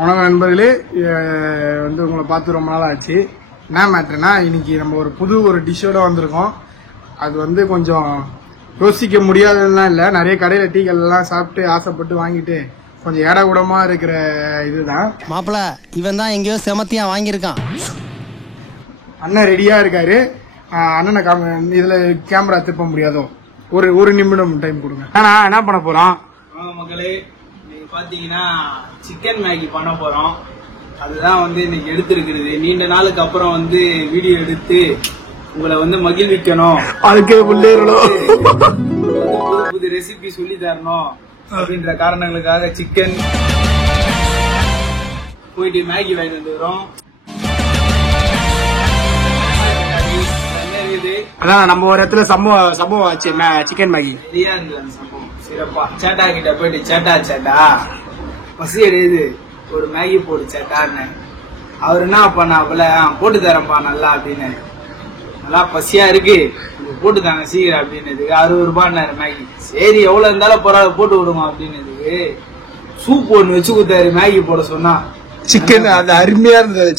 வணக்கம் நண்பர்களே, வந்து உங்களை பார்த்து ரொம்ப நாள் ஆச்சு. என்ன மேட்டர்னா, இன்னைக்கு நம்ம ஒரு டிஷ்ஷோட வந்திருக்கோம். அது வந்து கொஞ்சம் யோசிக்க முடியாததுலாம் இல்லை. நிறைய கடையில் டீக்கெல்லாம் சாப்பிட்டு ஆசைப்பட்டு வாங்கிட்டு கொஞ்சம் ஏடா கூடமா இருக்கிற இதுதான். மாப்பிள இவன் தான் எங்கேயோ செமத்தியா வாங்கியிருக்கான். அண்ணன் ரெடியா இருக்காரு. அண்ணனை இதுல கேமரா திருப்ப முடியாதோ, ஒரு நிமிடம் டைம் கொடுங்க. ஆனா என்ன பண்ண போறோம் மக்களே, நீங்க பாத்தீங்கன்னா சிக்கன் மேகி பண்ண போறோம். அதுதான் வந்து இன்னைக்கு எடுத்திருக்கிறது. நீண்ட நாளுக்கு அப்புறம் வந்து வீடியோ எடுத்து உங்களை வந்து மகிழ்விக்கணும், அதுக்கே முன்னேறணும், புது ரெசிபி சொல்லி தரணும் அப்படின்ற காரணங்களுக்காக சிக்கன் போயிட்டு மேகி வாங்கிட்டு வந்துடுறோம். அதான் நம்ம ஒரு இடத்துல சம்பவம் ஆச்சு. சிக்கன் மேகி சரியா இருந்தது அந்த சம்பவம். சிறப்பா சேட்டா கிட்ட போயிட்டு சேட்டா பசி எடுது, ஒரு மேகி போடு சேட்டான்னு. அவரு என்ன பண்ணாப்புல, போட்டு தரேன்ப்பா நல்லா அப்படின்னு. நல்லா பசியா இருக்கு, போட்டு தாங்க சீக்கிரம் அப்படின்னதுக்கு 60 ரூபான்னாரு மேகி. சரி எவ்வளவு இருந்தாலும் பரவாயில்ல போட்டு விடுமா அப்படின்னதுக்கு சூப் ஒண்ணு வச்சு கொடுத்தாரு மேகி போட சொன்னா. சிக்கன் அது அருமையா இருந்தது.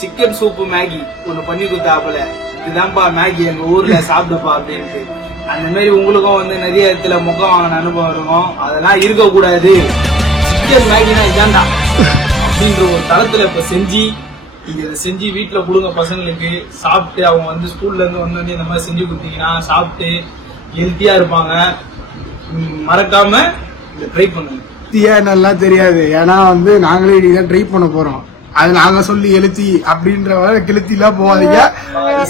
சிக்கன் சூப்பு மேகி ஒண்ணு பண்ணி கொடுத்தாப்புல. இதுதான்ப்பா மேகி எங்க ஊர்ல சாப்பிடுப்பா அப்படின்ட்டு. அந்த மாதிரி உங்களுக்கும் வந்து நிறைய இடத்துல முகம் வாங்கின அனுபவம் இருக்கும். அதெல்லாம் இருக்க கூடாது. சிக்கன் மேகினா இதான்டா அப்படின்ற ஒரு தளத்துல இப்ப செஞ்சு வீட்டுல கொடுங்க பசங்களுக்கு. சாப்பிட்டு அவங்க வந்து ஸ்கூல்ல இருந்து வந்து இந்த மாதிரி செஞ்சு கொடுத்தீங்கன்னா சாப்பிட்டு ஹெல்த்தியா இருப்பாங்க. மறக்காம இதை ட்ரை பண்ணுங்க. நல்லா தெரியாது, ஏன்னா வந்து நாங்களே இதான் ட்ரை பண்ண போறோம். அது நாங்க சொல்லி எழுத்தி அப்படின்ற கிழத்தி எல்லாம் போவாதீங்க.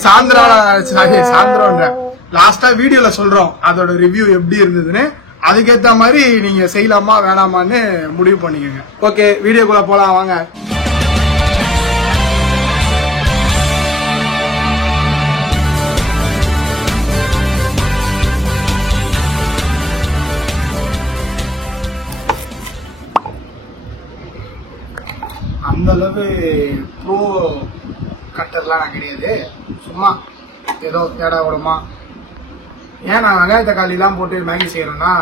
சாயந்திரம்ன்ற லாஸ்டா வீடியோல சொல்றோம் அதோட ரிவ்யூ எப்படி இருந்ததுன்னு. அதுக்கேத்த மாதிரி நீங்க செய்யலாமா வேணாமான்னு முடிவு பண்ணிக்கோங்க. ஓகே, வீடியோக்குள்ள போலாம் வாங்க. அந்த அளவு ப்ரோ கட்டர்லாம் நான் கிடையாது. சும்மா ஏதோ தேடா விடமா. ஏன் நான் வெங்காய தக்காளி எல்லாம் போட்டு மேகி செய்யறோம்னா,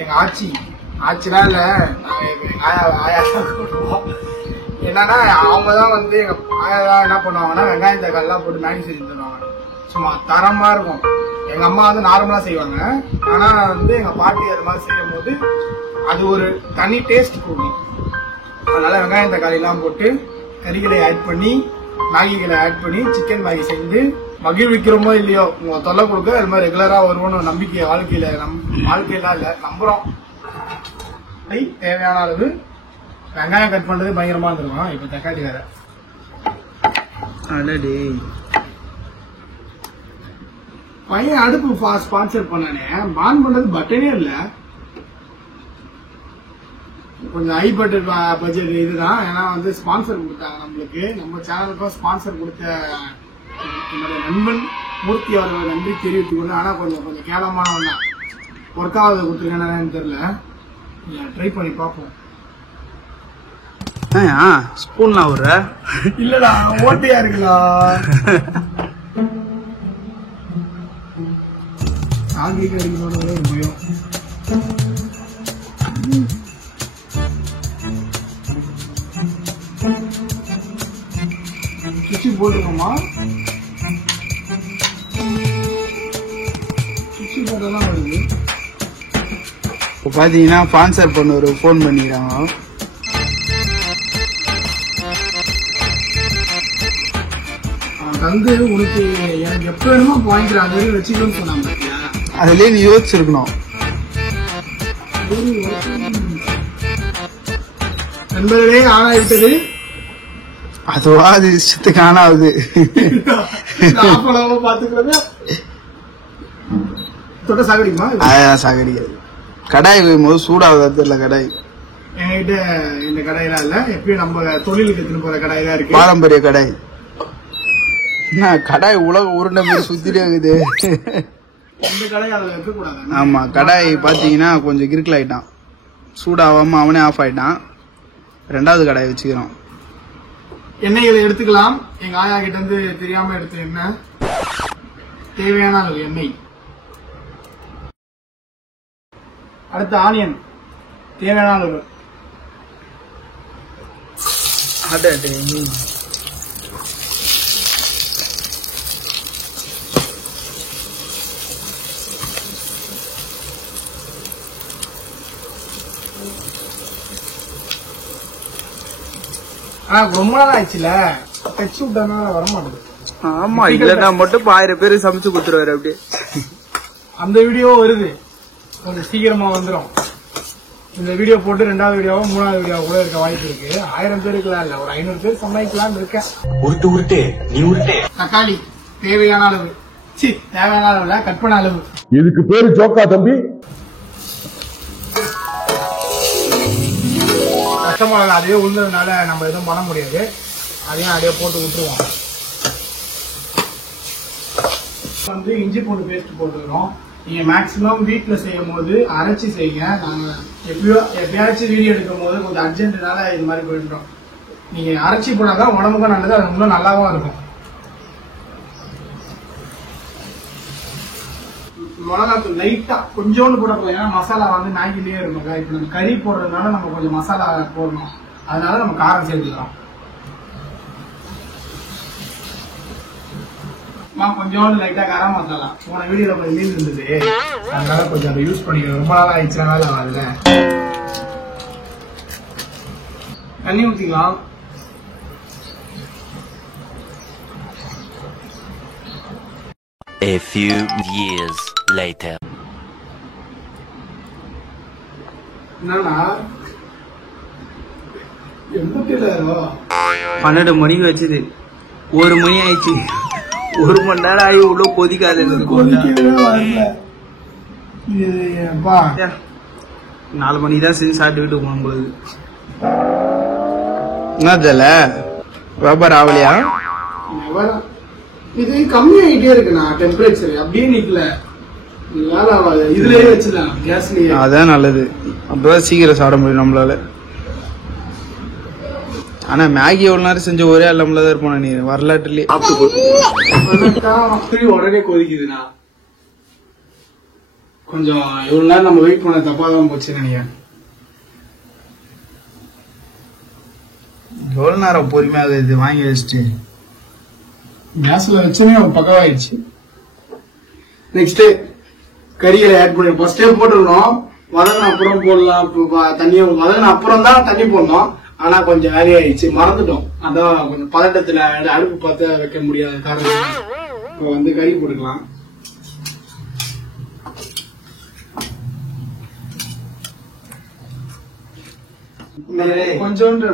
எங்க ஆச்சிலாம் இல்ல, நாங்க எங்க ஆயா கூட்டுவோம். என்னன்னா அவங்கதான் வந்து எங்க ஆயா என்ன பண்ணுவாங்கன்னா வெங்காய தக்காளி எல்லாம் போட்டு மேகி செஞ்சு தருவாங்க. சும்மா தரமா இருக்கும். எங்க அம்மா வந்து நார்மலா செய்வாங்க. ஆனா வந்து எங்க பாட்டி அது மாதிரி செய்யும் போது அது ஒரு தனி டேஸ்ட் கொடுக்கும். அதனால வெங்காயம் தக்காளி எல்லாம் போட்டு கறிகளை ஆட் பண்ணி மேகிகளை ஆட் பண்ணி சிக்கன் மேகி செஞ்சு மகிழ்விக்கிறோமோ இல்லையோ உங்க தொல்லை கொடுக்க அது மாதிரி ரெகுலரா வருவோம்னு நம்பிக்கை வாழ்க்கையெல்லாம் இல்ல நம்புறோம். தேவையான அளவு வெங்காயம் கட் பண்றது பயங்கரமா இருந்திருக்கும். இப்ப தக்காளி வேற பையன் அடுப்பு ஸ்பான்சர் பண்ணானே, பான் பண்றது பட்டனே இல்ல. கொஞ்சம் ஹை பட்ஜெட் இதுதான். ஏன்னா வந்து ஸ்பான்சர் கொடுத்தாங்க நம்மளுக்கு. நம்ம சேனலுக்கும் ஸ்பான்சர் கொடுத்த என்னுடைய நண்பன் மூர்த்தி அவர்கள் நன்றி தெரிவித்துக் கொண்டு. ஆனா கொஞ்சம் கேவலமானவன் தான். ஒர்க் ஆகுது கொடுத்துருக்கேன்னு தெரியல. ட்ரை பண்ணி பார்ப்போம். ஸ்பூன்லாம் ஒரு இல்லடா, ஓட்டையா இருக்குதா? ஆங்கி கிடைக்கணும் ஒரு பயம். சுவிட்ச் போட்டுக்கோமா? சுவிட்ச் போட்டெல்லாம் வருது. இப்போ பார்த்தீங்கன்னா ஸ்பான்சர் பண்ண ஒரு ஃபோன் பண்ணிக்கிறாங்க. தந்து உனக்கு எனக்கு எப்ப வேணுமோ வாங்கிக்கிறேன், அது வரையும் வச்சுக்கணும்னு சொன்னாங்க. அதுலயே நீ யோசிச்சிருக்கணும். நண்பர்களே, ஆனாவிட்டது அதுவா அது இஷ்டத்துக்கு ஆனாவது. பாத்துக்கிறோமே தொட்ட சாகடிக்குமா? சாகடிக்காது. கடாய் போது சூடாகுதா தெரியல. கடாய் என்கிட்ட இந்த கடாயெல்லாம் இல்ல. எப்பயும் நம்ம தொழிலுக்கு எடுத்துன்னு போற கடாய் தான் இருக்கு. பாரம்பரிய கடாய். என்ன கடாய் உலக உருண்டை மாதிரி சுத்திட்டே இருக்குது. இந்த கடாய் அதை வைக்க கூடாது. ஆமா, கடாய் பாத்தீங்கன்னா கொஞ்சம் கிரிக்கல் ஆயிட்டான். சூடாவாம அவனே ஆஃப் ஆயிட்டான். ரெண்டாவது கடாய் வச்சுக்கிறோம். எண்ணெய்களை எடுத்துக்கலாம். எங்க ஆயா கிட்ட இருந்து தெரியாம எடுத்த எண்ணெய். தேவையான அளவு எண்ணெய். அடுத்து ஆனியன் தேவையான அளவு. ரொம்ப நாள் ஆயிடுச்சுல தச்சு விட்டனால வரமாட்டேது. ஆமா இல்லன்னா மட்டும் 1000 பேரு சமைச்சு கொடுத்துருவாரு அப்படியே. அந்த வீடியோ வருது, கொஞ்சம் சீக்கிரமா வந்துடும். இந்த வீடியோ போட்டு 2வது வீடியோவோ 3வது வீடியோவோ கூட இருக்க வாய்ப்பு இருக்கு. 1000 பேருக்குலாம் இல்ல, ஒரு 500 பேர் சமாளிக்கலாம்னு இருக்கேன். தக்காளி தேவையான அளவு, தேவையான அளவுல கட் பண்ண அளவு. இதுக்கு பேரு ஜோக்கா தம்பி. கஷ்டமாக அதே உழுந்ததுனால நம்ம எதுவும் பண்ண முடியாது, அதையும் அப்படியே போட்டு விட்டுருவோம். இஞ்சி பூண்டு பேஸ்ட் போட்டுக்கிறோம். நீங்க மேக்சிமம் வீட்டுல செய்யும் போது அரைச்சி செய்யுங்க. நாங்க எப்பயாச்சும் வீடியோ எடுக்கும் போது கொஞ்சம் அர்ஜென்ட்னால இது மாதிரி போயிட்டோம். நீங்க அரைச்சி போனாதான் உடம்புக்கும் நல்லது, அது இன்னும் நல்லாவும் இருக்கும். மிளகாத்தூள் லைட்டா கொஞ்சோண்டு கூட போதும், ஏன்னா மசாலா வந்து மேகிலேயே இருக்கும். இப்ப நம்ம கறி போடுறதுனால நம்ம கொஞ்சம் மசாலா போடணும், அதனால நம்ம காரம் சேர்த்துக்கிறோம். கொஞ்சோண்டு லைட்டா கரம் மசாலா போன வீடியோல கொஞ்சம் மீன் இருந்தது, அதனால கொஞ்சம் அதை யூஸ் பண்ணிக்கிறோம். ரொம்ப நாள் ஆயிடுச்சுனால அதுல தண்ணி ஊத்திக்கலாம். A few years later. என்னன்னா 12 மணிக்கு வச்சது 1 மணி ஆயிடுச்சு. 1 மணி நேரம் ஆகி உள்ள கொதிக்காது. 4 மணிக்கு தான் செஞ்சு சாப்பிட்டு வீட்டுக்கு போகும்போது என்னதுல வியாபாரம் ஆகலையா? இது கம்மி ஆகிட்டே இருக்குண்ணா, டெம்பரேச்சர் அப்படியே நிக்கல. இதுலயே வச்சுதான் கேஸ்லயே, அதான் நல்லது. அப்பதான் சீக்கிரம் சாப்பிட முடியும் நம்மளால. ஆனா மேகி எவ்வளவு நேரம் செஞ்ச ஒரே நம்மளதான் இருப்போம். நீ வரலாற்றுலயே உடனே கொதிக்குதுண்ணா. கொஞ்சம் இவ்வளவு நேரம் நம்ம வெயிட் பண்ண தப்பாதான் போச்சு நினைக்கிறேன். எவ்வளவு நேரம் பொறுமையாக இது வாங்கி வச்சுட்டு கேஸ்ல வச்சுமே பக்கவாயிடுச்சு. நெக்ஸ்ட் கறிகளை ஆட் பண்ணி ஃபர்ஸ்டே போட்டுருந்தோம், வதன அப்புறம் போடலாம். தண்ணியை வதன அப்புறம் தான் தண்ணி போடணும், ஆனா கொஞ்சம் வேலையாயிடுச்சு, மறந்துட்டோம். அதான் கொஞ்சம் பதட்டத்துல அடுப்பு பார்த்து வைக்க முடியாத காரணம். இப்போ வந்து கறி போட்டுக்கலாம். கொஞ்சோண்டு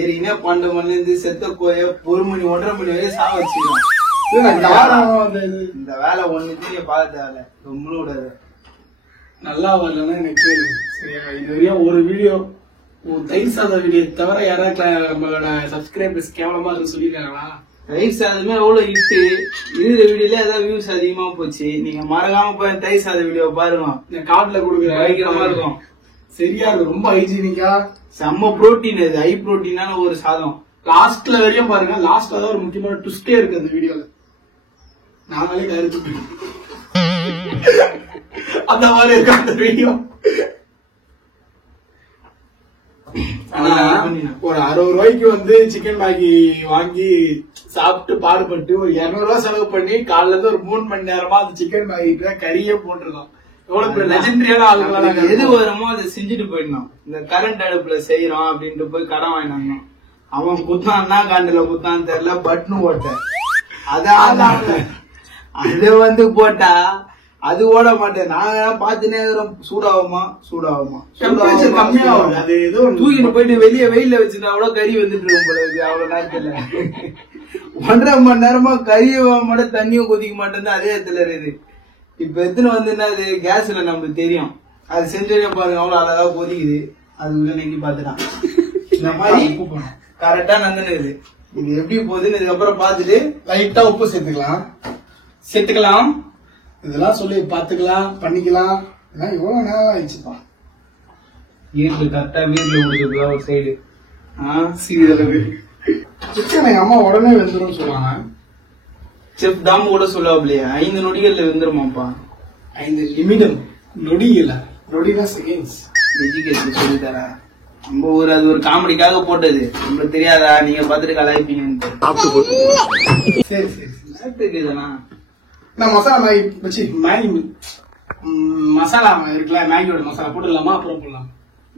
ஏறினா 12 மணில இருந்து செத்த கோய 1 மணி 1:30 மணி வரை சாவ வச்சிருக்கோம். இந்த வேலை ஒண்ணுக்கு பார்த்த வேலை ரொம்ப விடாது. நல்லா வரலன்னா எனக்கு சரியா. இது வரையும் ஒரு வீடியோ தயிர் சாத வீடியோ தவிர யாராவது நம்மளோட சப்ஸ்கிரைபர்ஸ் கேவலமா இருக்கு சொல்லிருக்காங்களா? தயிர் சாதமே எவ்வளவு ஹிட். இருக்கிற வீடியோல ஏதாவது வியூஸ் அதிகமா போச்சு. நீங்க மறக்காம போய் தயிர் சாத வீடியோ பாருங்க. இந்த கார்ட்ல கொடுக்குற பயங்கரமா இருக்கும், சரியா இருக்கும், ரொம்ப ஹைஜீனிக்கா, செம்ம புரோட்டீன். அது ஹை புரோட்டீனான ஒரு சாதம். லாஸ்ட்ல வரையும் பாருங்க. லாஸ்ட்ல தான் ஒரு முக்கியமான ட்விஸ்டே இருக்கு அந்த வீடியோல. நாங்களே கருத்து அந்த மாதிரி இருக்கு அந்த வீடியோ. ஆனா ஒரு 60 ரூபாய்க்கு வந்து சிக்கன் மேகி வாங்கி சாப்பிட்டு பாடுபட்டு ஒரு 200 ரூபாய் செலவு பண்ணி காலைல இருந்து ஒரு 3 மணி நேரமா அந்த சிக்கன் மேகிக்கு கறியே போட்டிருக்கோம். எவ்வளவு லெஜெண்டரியான ஆளுங்களா எது வருமோ அதை செஞ்சுட்டு போயிடணும். இந்த கரண்ட் அடுப்புல செய்யறோம் அப்படின்ட்டு போய் கடன் வாங்கினாங்க. அவன் குத்தான்னா காண்டில குத்தான்னு தெரியல, பட்னு ஓட்ட அதான் அது வந்து போட்டா அது ஓட மாட்டேன். நாங்க பாத்துனே இருக்கிறோம், சூடாகுமா கம்மியாகும். அது ஏதோ தூக்கிட்டு போயிட்டு வெளியே வெயில வச்சுட்டா கூட கறி வந்துட்டு இருக்கும் போல இருக்கு. அவ்வளவு நேரத்துல 1.5 மணி நேரமா கறியும் மட்டும் தண்ணியும் கொதிக்க மாட்டேன்னு அதே இடத்துல இருக்குது. இப்ப எத்தனை வந்துன்னா அது கேஸ்ல நம்மளுக்கு தெரியும். அது செஞ்சே பாருங்க அவ்வளவு அழகா கொதிக்குது. அது உள்ள நெங்கி பாத்துட்டான். இந்த மாதிரி கரெக்டா நந்தனுது. இது எப்படி போகுதுன்னு இதுக்கப்புறம் பாத்துட்டு லைட்டா உப்பு சேர்த்துக்கலாம். இதெல்லாம் சொல்லி பாத்துக்கலாம், பண்ணிக்கலாம். இதெல்லாம் எவ்வளவு நேரம் ஆயிடுச்சுப்பா. வீட்டுல கரெக்டா வீட்டுல கொடுத்துருக்கா ஒரு சைடு சிறிதளவு சிக்கன் எங்க அம்மா உடனே வெந்துடும் சொல்லுவாங்க. செஃப் தாம் கூட சொல்லாப்லையே 5 நொடிகள்ல வெந்துருமாப்பா. 5 நிமிடம், நொடி இல்ல, நொடிதான் செகண்ட்ஸ். எஜுகேஷன் சொல்லி தரேன். நம்ம அது ஒரு காமெடிக்காக போட்டது, உங்களுக்கு தெரியாதா? நீங்க பாத்துட்டு கலாய்ப்பீங்கன்னு. சரி சரி சாப்பிட்டு இதெல்லாம் நான் மசாலா மேகி வச்சு மேகி மசாலா இருக்குல்ல, மேகியோட மசாலா போட்டுடலாமா? அப்புறம் போடலாம்.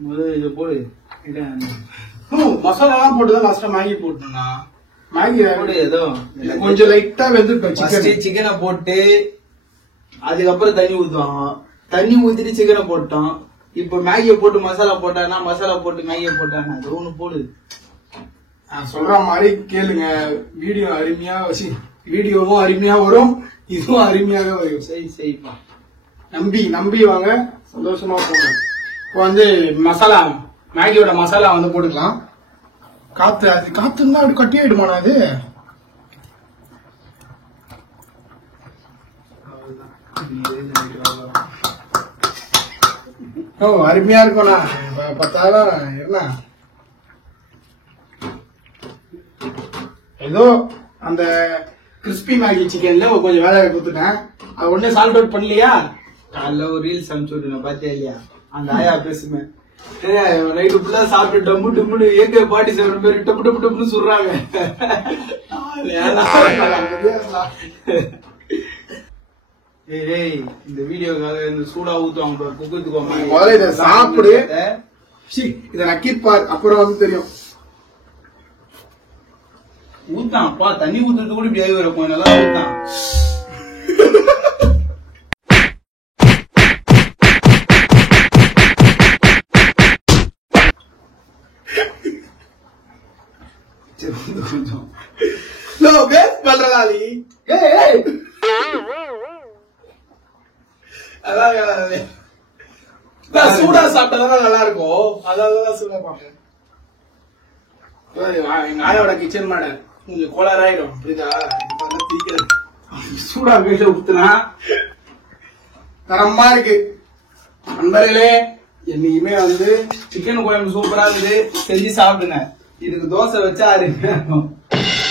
முதல்ல இதை போடு. மசாலாலாம் போட்டுதான் லாஸ்டா மேகி போட்டோம்னா மேகி போடு. ஏதோ கொஞ்சம் லைட்டா வெந்துட்டோம். சிக்கனை போட்டு அதுக்கப்புறம் தண்ணி ஊத்துவாங்க. தண்ணி ஊத்திட்டு சிக்கனை போட்டோம். இப்ப மேகியை போட்டு மசாலா போட்டானா, மசாலா போட்டு மேகியை போட்டானா, அது ஒண்ணு போடு. நான் சொல்ற மாதிரி கேளுங்க. வீடியோவும் அருமையா வரும், இதுவும் அருமையாக வரும். செய்ப்பா. நம்பி வாங்க, சந்தோஷமா போங்க. இப்போ வந்து மசாலா மேகியோட மசாலா வந்து போட்டுக்கலாம். காத்துன்னா அப்படி கட்டி ஆயிடுமாண்ணா அது? ஓ அருமையா இருக்கும்ண்ணா. பார்த்தாலும் என்ன ஏதோ அந்த கிறிஸ்பி மேகி சிக்கன்ல கொஞ்சம் வேலையை கொடுத்துட்டேன். அது ஒண்ணு சால்ட் அவுட் பண்ணலையா? காலைல ஒரு ரீல்ஸ் அனுப்பிச்சு விட்டு பாத்தியா இல்லையா? அந்த ஆயா பேசுமே நைட்டு ஃபுல்லா சாப்பிட்டு டம்மு டம்முன்னு AK 47 பேர் டப்பு டப்பு டப்புன்னு சொல்றாங்க. ஏய் இந்த வீடியோக்காக இந்த சூடா ஊத்துவாங்க குக்குத்துக்கோமா. முதல்ல இதை சாப்பிடு, இதை நக்கிப்பார், அப்புறம் வந்து தெரியும். ஊத்தான்ப்பா, தண்ணி ஊத்துறது கூட இப்படி ஆகி கொஞ்சம் நல்லா ஊத்தான். கொஞ்சம் சூடா சாப்பிட்டதான் நல்லா இருக்கும். அதான் சூடா பாப்பேன். எங்க ஆயோட கிச்சன் மேட கொஞ்சம் கோளாறாயிடும். புரியுதா? சூடா வீட்டுல ஊத்துனா தரமா இருக்கு. நண்பர்களே, என்னைக்குமே வந்து சிக்கன் குழம்பு சூப்பரா இருக்குது, செஞ்சு சாப்பிடுங்க. இதுக்கு தோசை வச்சா அருமையா இருக்கும்.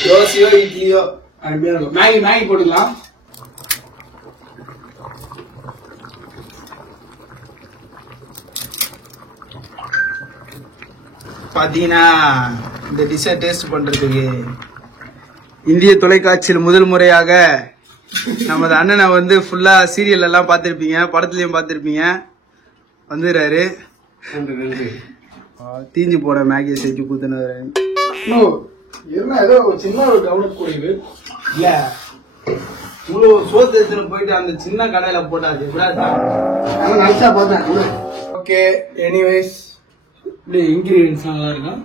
தோசையோ இட்லியோ அருமையா இருக்கும். மேகி போட்டுக்கலாம். பாத்தீங்கன்னா இந்த டிஷ்ஷை டேஸ்ட் பண்றதுக்கு இந்திய தொலைக்காட்சியில் முதல் முறையாக நமது அண்ணனை வந்து ஃபுல்லா சீரியல் எல்லாம் பார்த்திருப்பீங்க, படத்துலயும் பார்த்திருப்பீங்க, வந்துடுறாரு. தீஞ்சு போன மேகியை செஞ்சு கொடுத்துனாரு. என்ன ஏதோ சின்ன ஒரு கவனக்குறைவு இல்ல, இவ்வளவு சோத்து போயிட்டு அந்த சின்ன கடையில போட்டாது நினைச்சா பார்த்தேன். ஓகே, எனிவேஸ் இன்கிரீடியன்ஸ் நல்லா இருக்கும்.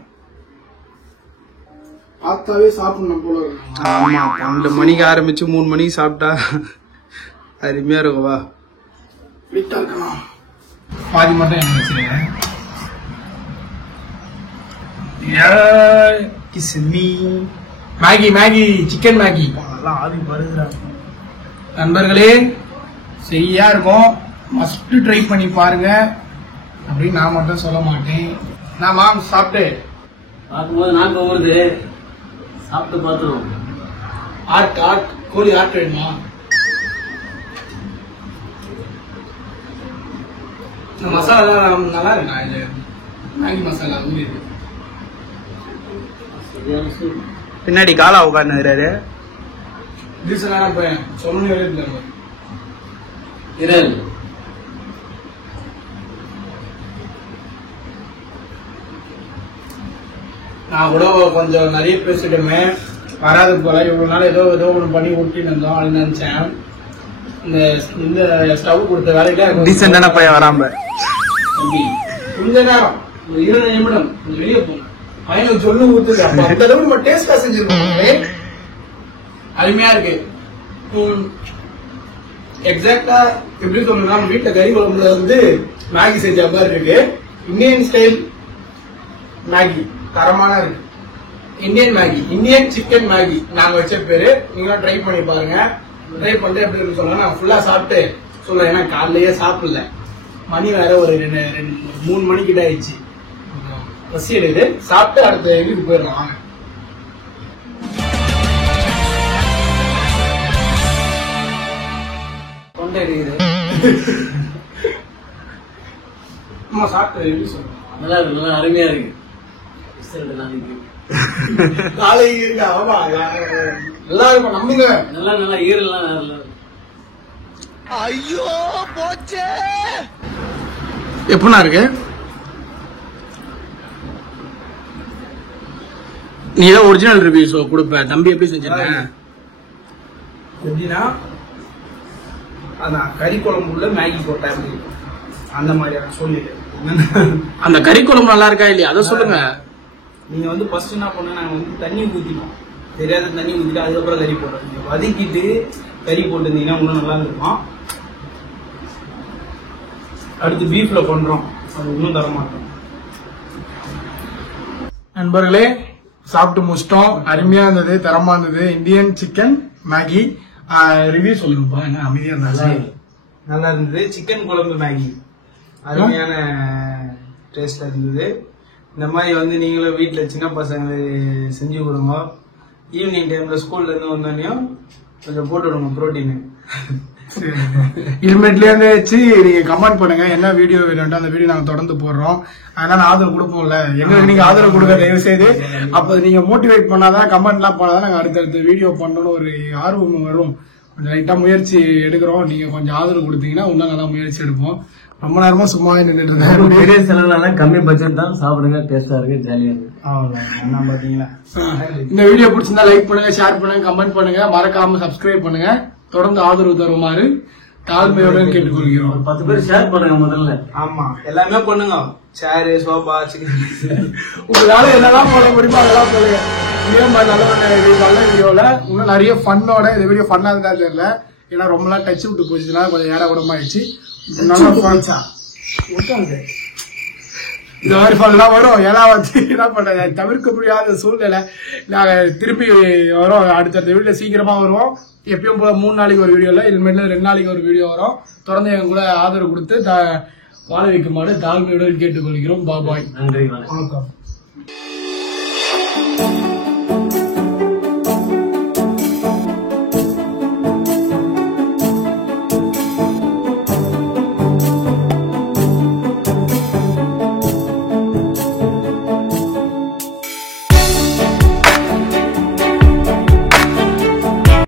பார்த்தாவே சாப்பிடணும் போல இருக்கும். ஆமா, 12 மணிக்கு ஆரம்பிச்சு 3 மணிக்கு சாப்பிட்டா அருமையா இருக்குவா. வீட்டா இருக்கணும். பாதி மட்டும் என்ன வச்சிருக்கேன். மேகி சிக்கன் மேகி ஆவி வருதுடா. நண்பர்களே, சரியா இருக்கும். மஸ்ட் ட்ரை பண்ணி பாருங்க அப்படின்னு நான் மட்டும் சொல்ல மாட்டேன். நான் மாம் சாப்பிட்டு பார்க்கும்போது நாக்கு ஊறுது. சாப்பிட்டு பார்த்தோம். கோழி ஆட் வேணுமா? இந்த மசாலா நல்லா இருக்கா? இது மேகி மசாலா ஊறி இருக்கு. பின்னாடி காலா உட்காந்துறாரு. டீசலான பையன் சொன்ன இரல் நான் கூட கொஞ்சம் நிறைய பேசிட்டோமே, வராது போல. இவ்வளவு நாள் ஏதோ ஒண்ணு பண்ணி ஊட்டின்னு இருந்தோம் அப்படின்னு நினைச்சேன். இந்த ஸ்டவ் கொடுத்த வேலையில டீசென்டான பையன் வராம கொஞ்ச நேரம் 20 நிமிடம் கொஞ்சம் வெளியே போகணும். பையனுக்கு சொல்லு ஊத்துது. அப்ப அந்த அளவுக்கு நம்ம டேஸ்டா செஞ்சிருக்கோம். அருமையா இருக்கு. எக்ஸாக்டா எப்படி சொல்லணும்னா, வீட்டுல கறி குழம்புல வந்து மேகி செஞ்ச மாதிரி இருக்கு. இந்தியன் ஸ்டைல் மேகி தரமான இருக்கு. Indian Maggi, Indian chicken Maggi நாங்க வச்ச பேரு. நீங்களும் ட்ரை பண்ணி பாருங்க. ட்ரை பண்ணிட்டு எப்படி இருக்கு சொல்லுங்க. நான் ஃபுல்லா சாப்பிட்டு சொல்ல, ஏன்னா காலையிலேயே சாப்பிடல. மணி வேற ஒரு 3 மணிக்கிட்ட ஆயிடுச்சு. பசி எடுக்குது. சாப்பிட்டு அடுத்த வீட்டுக்கு போயிடலாம் வாங்க. தொண்டை எடுக்குது. அம்மா சாப்பிட்டு எப்படி சொல்லுங்க. நல்லா இருக்கு, நல்லா அருமையா இருக்கு. ரிசல்ட் நாளைக்கு. நாளைக்கு இருக்கா? ஆமா, நல்லா இருக்கும், நம்புங்க. நல்லா நல்லா ஈரல்லாம் நல்லா இருக்கு. எப்படின்னா இருக்கு? நீ ஏதோ ஒரிஜினல் ரிவ்யூஸ் கொடுப்ப, தம்பி எப்படி செஞ்சிருக்க? எப்படின்னா அதான் கறி குழம்புல மேகி போட்டா எப்படி இருக்கும் அந்த மாதிரியான சொல்லிட்டு அந்த கறி குழம்பு நல்லா இருக்கா இல்லையா அதை சொல்லுங்க. நீங்க வந்து ஃபர்ஸ்ட் என்ன பண்ண, நாங்க வந்து தண்ணி ஊத்திட்டோம், தெரியாத தண்ணி ஊத்திட்டு அதுக்கப்புறம் கறி போட்டோம். நீங்க வதக்கிட்டு கறி போட்டுருந்தீங்கன்னா இன்னும் நல்லா இருக்கும். அடுத்து பீஃப்ல பண்றோம், அது இன்னும் தர மாட்டோம். நண்பர்களே, சாப்பிட்டு முடிச்சிட்டோம். அருமையா இருந்தது, தரமா இருந்தது. இந்தியன் சிக்கன் மேகி ரிவ்யூ சொல்லுங்கப்பா. என்ன அமைதியா இருந்தாலும் நல்லா இருந்தது. சிக்கன் குழம்பு மேகி அருமையான டேஸ்டா இருந்தது. இந்த மாதிரி வந்து நீங்களும் வீட்டுல சின்ன பசங்களுக்கு செஞ்சு கொடுங்க. ஈவினிங் டைம்ல ஸ்கூல்ல இருந்து வந்தோடனையும் கொஞ்சம் போட்டு விடுங்க புரோட்டீன். இனிமேட்லயே வச்சு நீங்க கமெண்ட் பண்ணுங்க என்ன வீடியோ வேணும், அந்த வீடியோ நாங்க தொடர்ந்து போடுறோம். அதனால ஆதரவு கொடுப்போம்ல, எங்களுக்கு நீங்க ஆதரவு கொடுக்க தயவு செய்து. அப்ப நீங்க மோட்டிவேட் பண்ணாதான், கமெண்ட் எல்லாம் பண்ணாதான் நாங்க அடுத்தடுத்த வீடியோ பண்ணணும் ஒரு ஆர்வம் வரும். கொஞ்சம் லைட்டா முயற்சி எடுக்கிறோம். நீங்க கொஞ்சம் ஆதரவு கொடுத்தீங்கன்னா இன்னும் நல்லா முயற்சி எடுப்போம். ரொம்ப நேரமா சும்மாவே நின்றுட்டு இருந்தேன். பெரிய செலவுல கம்மி பட்ஜெட் தான், சாப்பிடுங்க, டேஸ்டா இருக்கு, ஜாலியா இருக்கு. என்ன பாத்தீங்களா? இந்த வீடியோ பிடிச்சிருந்தா லைக் பண்ணுங்க, ஷேர் பண்ணுங்க, கமெண்ட் பண்ணுங்க, மறக்காம சப்ஸ்கிரைப் பண்ணுங்க. தொடர்ந்து ஆதரவு தருமாறு தாழ்மையுடன் கேட்டுக்கொள்கிறோம். 10 பேர் ஷேர் பண்ணுங்க முதல்ல. ஆமா, எல்லாமே பண்ணுங்க. சேரு, சோபா, சிக்கன், உங்களால என்னெல்லாம் போட முடியுமோ அதெல்லாம் சொல்லுங்க. இதே மாதிரி நல்ல வீடியோல இன்னும் நிறைய ஃபன்னோட, இந்த வீடியோ ஃபன்னா இருந்தா தெரியல, ஏன்னா ரொம்ப நாள் டச் விட்டு போச்சுன்னா கொஞ்சம் ஏற கூடமாயிடுச்சு. நல்லா ஃபன்ஸா இந்த மாதிரி ஃபன்லாம் வரும். ஏன்னா வந்து என்ன பண்றது, தவிர்க்க முடியாத சூழ்நிலை. நாங்க திருப்பி வரோம், அடுத்தடுத்த வீடியோ சீக்கிரமா வருவோம். எப்பயும் போல 3 நாளைக்கு ஒரு வீடியோ இல்ல, இனிமேல் 2 நாளைக்கு ஒரு வீடியோ வரும். தொடர்ந்து எங்க கூட ஆதரவு கொடுத்து வாழ வைக்குமாறு தாழ்மையுடன் கேட்டுக்கொள்கிறோம். பாபாய், நன்றி, வணக்கம்.